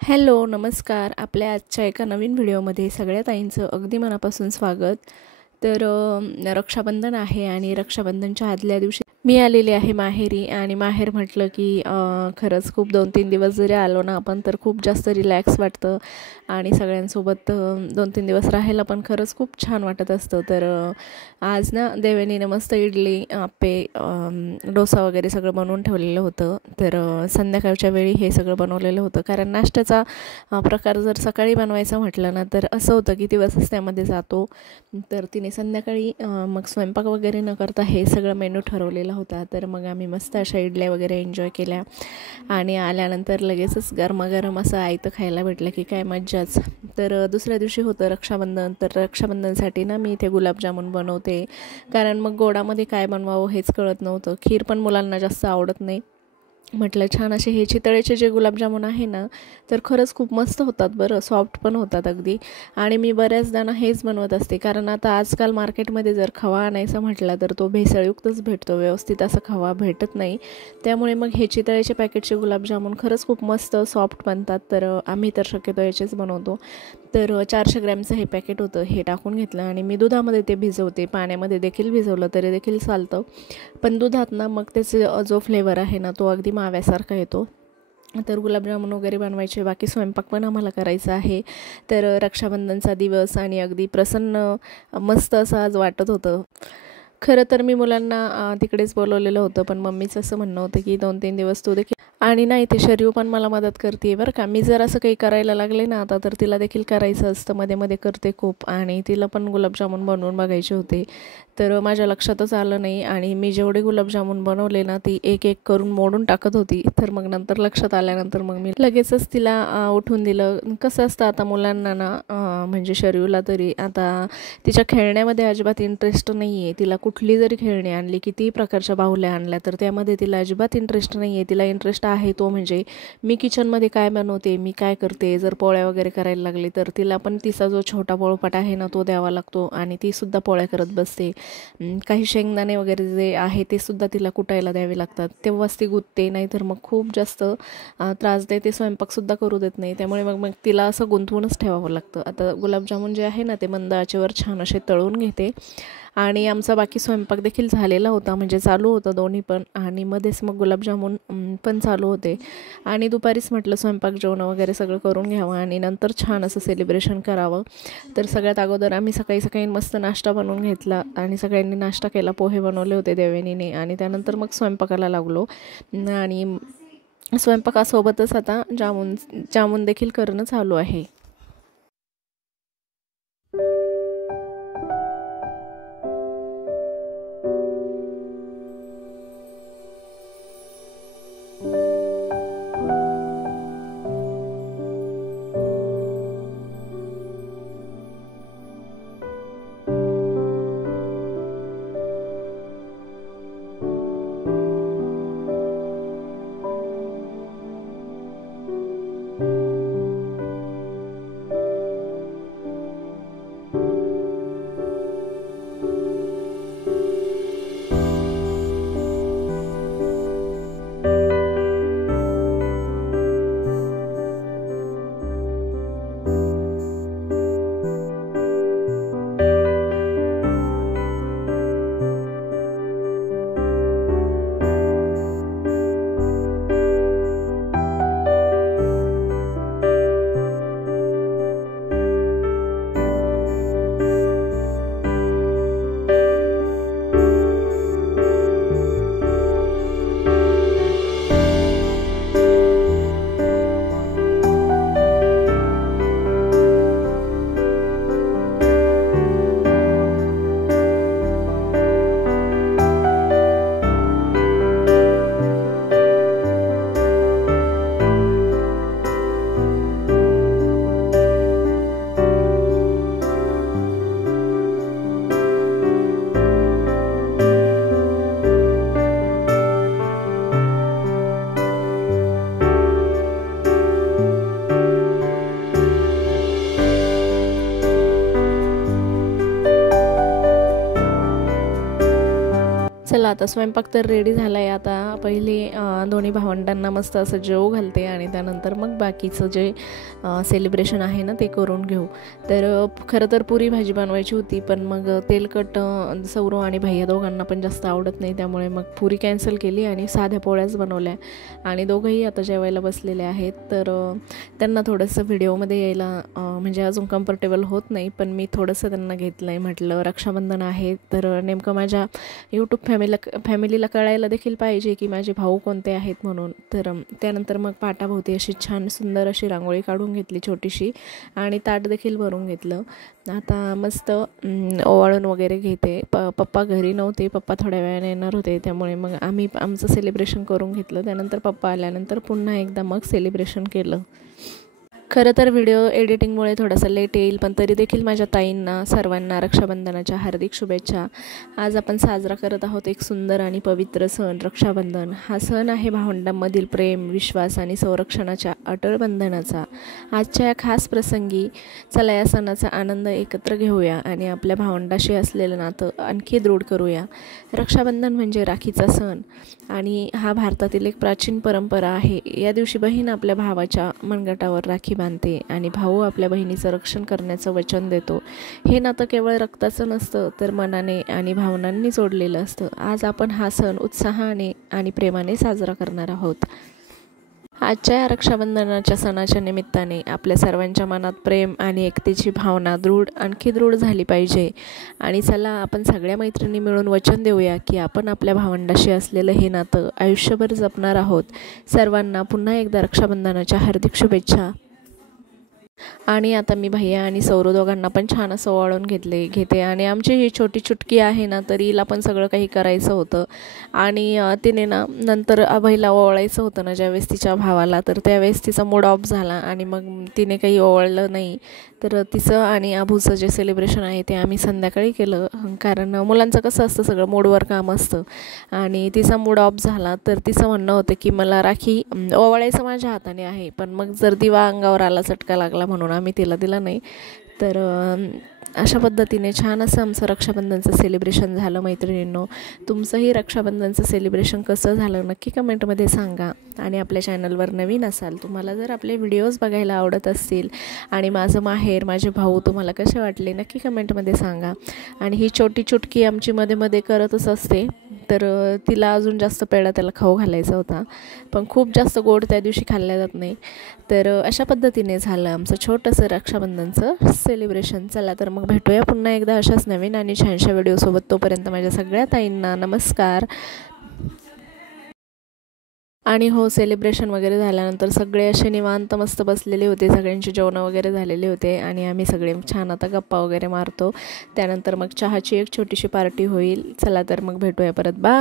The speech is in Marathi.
हॅलो, नमस्कार. आपल्या आजच्या एका नवीन व्हिडिओमध्ये सगळ्या ताईंचं अगदी मनापासून स्वागत. तर रक्षाबंधन आहे आणि रक्षाबंधनच्या आदल्या दिवशी मी आलेली आहे माहेरी. आणि माहेर म्हटलं की खरंच खूप 2-3 दिवस जरी आलो ना आपण तर खूप जास्त रिलॅक्स वाटतं आणि सगळ्यांसोबत 2-3 दिवस राहायला पण खरंच खूप छान वाटत असतं. तर आज ना देवेनीने मस्त इडली, आप्पे, डोसा वगैरे सगळं बनवून ठेवलेलं होतं. तर संध्याकाळच्या वेळी हे सगळं बनवलेलं होतं, कारण नाश्त्याचा प्रकार जर सकाळी बनवायचा म्हटलं ना तर असं होतं की दिवसच त्यामध्ये जातो. तर तिने संध्याकाळी मग स्वयंपाक वगैरे न करता हे सगळं मेनू ठरवलेला होता. तर मग आम्ही मस्त अशा इडल्या वगैरे एन्जॉय केल्या आणि आल्यानंतर लगेचच गरमागरम असं आयतं खायला भेटलं की काय मज्जाच. तर दुसऱ्या दिवशी होतं रक्षाबंधन. तर रक्षाबंधनसाठी ना मी इथे गुलाबजामुन बनवते, कारण मग गोडामध्ये काय बनवावं हेच कळत नव्हतं. खीर पण मुलांना जास्त आवडत नाही. म्हटलं छान असे हे चितळेचे जे गुलाबजामुन आहे ना तर खरंच खूप मस्त होतात बरं, सॉफ्ट पण होतात अगदी. आणि मी बऱ्याचदा ना हेच बनवत असते, कारण आता आजकाल मार्केटमध्ये जर खवा आणायचा म्हटला तर तो भेसळयुक्तच भेटतो, व्यवस्थित असा खवा भेटत नाही. त्यामुळे मग हे चितळेचे पॅकेटचे गुलाबजामुन खरंच खूप मस्त सॉफ्ट बनतात. तर आम्ही तर शक्यतो याचेच बनवतो. तर 400 ग्रॅमचं हे पॅकेट होतं, हे टाकून घेतलं आणि मी दुधामध्ये ते भिजवते. पाण्यामध्ये देखील भिजवलं तरी देखील चालतं, पण दुधात ना मग त्याचे जो फ्लेवर आहे ना तो अगदी माव्यासारखा येतो. तर गुलाबजामुन वगैरे बनवायचे, बाकी स्वयंपाक पण आम्हाला करायचा आहे. तर रक्षाबंधनचा दिवस आणि अगदी प्रसन्न मस्त असं आज वाटत होतं. खरं तर मी मुलांना तिकडेच बोलवलेलं होतं, पण मम्मीचं असं म्हणणं होतं की 2-3 दिवस तू देखील. आणि नाही, ते शरीव पण मला मदत करते बरं का. मी जर असं काही करायला लागले ना आता तर तिला देखील करायचं असतं, मध्ये मध्ये करते खूप. आणि तिला पण गुलाबजामुन बनवून बघायचे होते, तर माझ्या लक्षातच आलं नाही आणि मी जेवढे गुलाबजामुन बनवले ना ती एक एक करून मोडून टाकत होती. तर मग नंतर लक्षात आल्यानंतर मग मी लगेचच तिला उठून दिलं. कसं असतं आता मुलांना ना म्हणजे शरीवला तरी आता तिच्या खेळण्यामध्ये अजिबात इंटरेस्ट नाही आहे. तिला कुठली जरी खेळणी आणली, कितीही प्रकारच्या बाहुल्या आणल्या, तर त्यामध्ये तिला अजिबात इंटरेस्ट नाही आहे. तिला इंटरेस्ट आहे तो म्हणजे मी किचनमध्ये काय बनवते, मी काय करते. जर पोळ्या वगैरे करायला लागली तर तिला पण तिचा जो छोटा पोळपाट आहे ना तो द्यावा लागतो आणि तीसुद्धा पोळ्या करत बसते. काही शेंगदाणे वगैरे जे आहे ते सुद्धा तिला कुटायला द्यावे लागतात, तेव्हाच ती गुंतते. नाही तर मग खूप जास्त त्रास देते, स्वयंपाकसुद्धा करू देत नाही. त्यामुळे मग मग तिला असं गुंतवूनच ठेवावं लागतं. आता गुलाबजामुन जे आहे ना ते मंद आचेवर छान असे तळून घेते आणि आमचा बाकी स्वयंपाक देखील झालेला होता, म्हणजे चालू होतं दोन्ही पण. आणि मध्येच मग गुलाबजामुन पण चालू होते. आणि दुपारीच म्हटलं स्वयंपाक जेवण वगैरे सगळं करून घ्यावं आणि नंतर छान असं सेलिब्रेशन करावं. तर सगळ्यात अगोदर आम्ही सकाळी सकाळी मस्त नाश्ता बनवून घेतला आणि सगळ्यांनी नाश्ता केला. पोहे बनवले होते देवेनीने आणि त्यानंतर मग स्वयंपाकाला लागलो. आणि स्वयंपाकासोबतच आता जामून देखील करणं चालू आहे. आता स्वयंपाक तर रेडी झाला आहे. आता पहिले दोन्ही भावंडांना मस्त असं जेवू घालते आणि त्यानंतर मग बाकीचं जे सेलिब्रेशन आहे ना ते करून घेऊ. तर खरं तर पुरी भाजी बनवायची होती, पण मग तेलकट सौरव आणि भैया दोघांना पण जास्त आवडत नाही, त्यामुळे मग पुरी कॅन्सल केली आणि साध्या पोळ्याच बनवल्या. आणि दोघंही आता जेवायला बसलेले आहेत. तर त्यांना थोडंसं व्हिडिओमध्ये यायला म्हणजे अजून कम्फर्टेबल होत नाही, पण मी थोडंसं त्यांना घेतलं आहे. म्हटलं रक्षाबंधन आहे तर नेमकं माझ्या यूट्यूब फॅमिलीला कळायला देखील पाहिजे की माझे भाऊ कोणते आहेत म्हणून. तर त्यानंतर मग पाटाभोवती अशी छान सुंदर अशी रांगोळी काढून घेतली छोटीशी आणि ताट देखील भरून घेतलं. आता मस्त ओवाळून वगैरे घेते. पप्पा घरी नव्हते, पप्पा थोड्या वेळाने येणार होते, त्यामुळे मग आम्ही आमचं सेलिब्रेशन करून घेतलं. त्यानंतर पप्पा आल्यानंतर पुन्हा एकदा मग सेलिब्रेशन केलं. खरं तर व्हिडिओ एडिटिंगमुळे थोडासा लेट येईल, पण तरी देखील माझ्या ताईंना सर्वांना रक्षाबंधनाच्या हार्दिक शुभेच्छा. आज आपण साजरा करत आहोत एक सुंदर आणि पवित्र सण रक्षाबंधन. हा सण आहे भावंडांमधील प्रेम, विश्वास आणि संरक्षणाच्या अटळ बंधनाचा. आजच्या या खास प्रसंगी चला या सणाचा आनंद एकत्र घेऊया आणि आपल्या भावंडाशी असलेलं नातं आणखी दृढ करूया. रक्षाबंधन म्हणजे राखीचा सण आणि हा भारतातील एक प्राचीन परंपरा आहे. या दिवशी बहीण आपल्या भावाच्या मनगटावर राखी बांधते आणि भाऊ आपल्या बहिणीचं रक्षण करण्याचं वचन देतो. हे नातं केवळ रक्ताचं नसतं, तर मनाने आणि भावनांनी जोडलेलं असतं. आज आपण हा सण उत्साहाने आणि प्रेमाने साजरा करणार आहोत. आजच्या या रक्षाबंधनाच्या सणाच्या निमित्ताने आपल्या सर्वांच्या मनात प्रेम आणि एकतेची भावना आणखी दृढ झाली पाहिजे. आणि चला आपण सगळ्या मैत्रिणी मिळून वचन देऊया की आपण आपल्या भावंडाशी असलेलं हे नातं आयुष्यभर जपणार आहोत. सर्वांना पुन्हा एकदा रक्षाबंधनाच्या हार्दिक शुभेच्छा. आणि आता मी भैया आणि सौरव दोघांना पण छान असं ओवाळून घेते आणि आमची ही छोटी चुटकी आहे ना, तर हिला पण सगळं काही करायचं होतं. आणि तिने ना नंतर अभयला ओवाळायचं होतं ना ज्यावेळेस तिच्या भावाला, तर त्यावेळेस तिचा मूड ऑफ झाला आणि मग तिने काही ओवाळलं नाही. तर तिचं आणि अभूचं जे सेलिब्रेशन आहे ते आम्ही संध्याकाळी केलं, कारण मुलांचं कसं असतं सगळं मूडवर काम असतं. आणि तिचा मूड ऑफ झाला, तर तिचं म्हणणं होतं की मला राखी ओवाळायचं माझ्या हाताने आहे, पण मग जर दिवा अंगावर आला चटका लागला म्हणून आम्ही तिला दिला नाही. तर अशा पद्धतीने छान असं आमचं रक्षाबंधनचं सेलिब्रेशन झालं. मैत्रिणींनो, तुमचंही रक्षाबंधनचं सेलिब्रेशन कसं झालं नक्की कमेंटमध्ये सांगा. आणि आपल्या चॅनलवर नवीन असाल, तुम्हाला जर आपले व्हिडिओज बघायला आवडत असतील आणि माझं माहेर, माझे भाऊ तुम्हाला कसे वाटले नक्की कमेंटमध्ये सांगा. आणि ही छोटी चुटकी आमची मध्ये मध्ये करतच असते, तर तिला अजून जास्त पेढा त्याला खाऊ घालायचा होता, पण खूप जास्त गोड त्या दिवशी खाल्ल्या जात नाही. तर अशा पद्धतीने झालं आमचं छोटंसं रक्षाबंधनचं सेलिब्रेशन. चला तर मग भेटूया पुन्हा एकदा अशाच नवीन आणि छानशा व्हिडिओसोबत. तोपर्यंत माझ्या सगळ्या ताईंना नमस्कार. आणि हो, सेलिब्रेशन वगैरे झाल्यानंतर सगळे असे निवांत मस्त बसलेले होते, सगळ्यांचे जेवणं वगैरे झालेले होते आणि आम्ही सगळे छान आता गप्पा वगैरे मारतो. त्यानंतर मग चहाची एक छोटीशी पार्टी होईल. चला तर मग भेटूया परत. बाय.